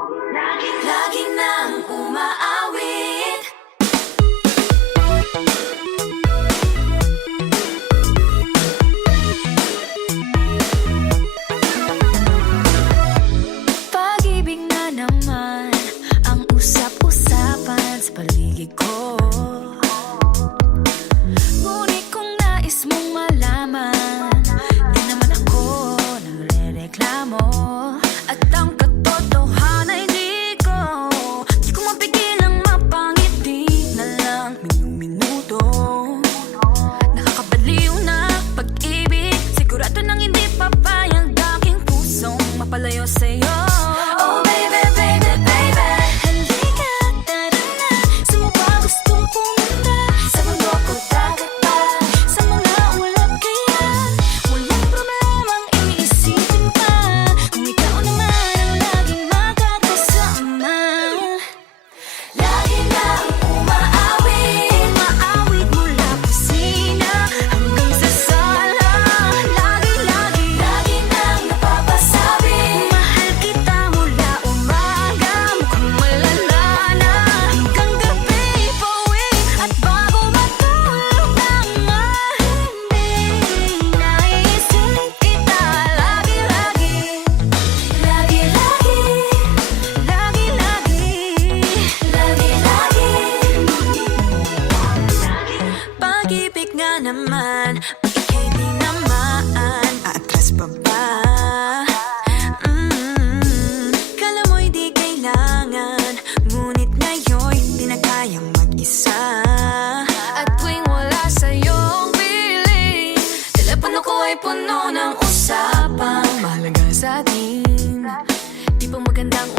Lagi nang umaawit. Pag-ibig na naman ang usap-usapan sa paligid ko. Ngunit kung nais mong malaman, di naman ako nagrereklamo. At ang katotohanan ay di ko mapigilang mapangiti na lang minuto. Nakakabaliw na pag-ibig, sigurado nang hindi papayag aking pusong mapalayo sa'yo. Oh baby, baby, baby, halika, tara na. Saan mo ba gustong pumunta? Sa mundo ko dagat pa, sa mga ulap kaya walang problemang iisipin pa. Kung ikaw naman ang laging makakasama. Lagi nang umaawit, umaawit mula kusina hanggang sa sala. Lagi nang napapasabi, mahal kita mula umaga, mukhang malala na hanggang gabi. Pauwi at bago matulog nang hindi naisip kita. Pag-ibig nga naman, pag ika'y di naman aatras pa ba? Kala mo'y di kailangan, ngunit ngayon'y di na kayang mag-isa. At tuwing wala sa'yong piling, telepono ko ay puno ng usapang mahalaga sa atin. Di ba magandang